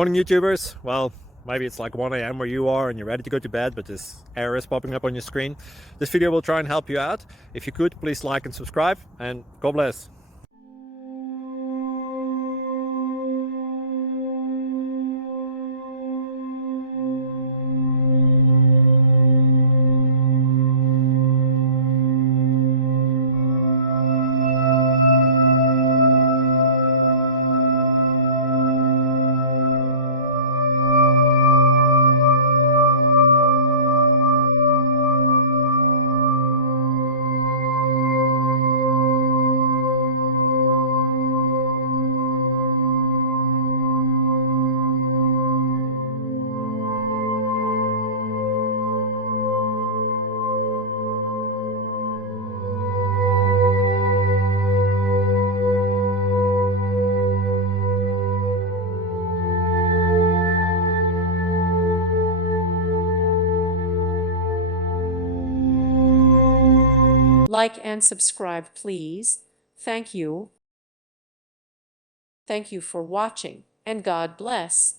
Morning YouTubers. Well, maybe it's like 1 a.m. where you are and you're ready to go to bed, but this error is popping up on your screen. This video will try and help you out. If you could, please like and subscribe, and God bless. Like and subscribe, please. Thank you. Thank you for watching, and God bless.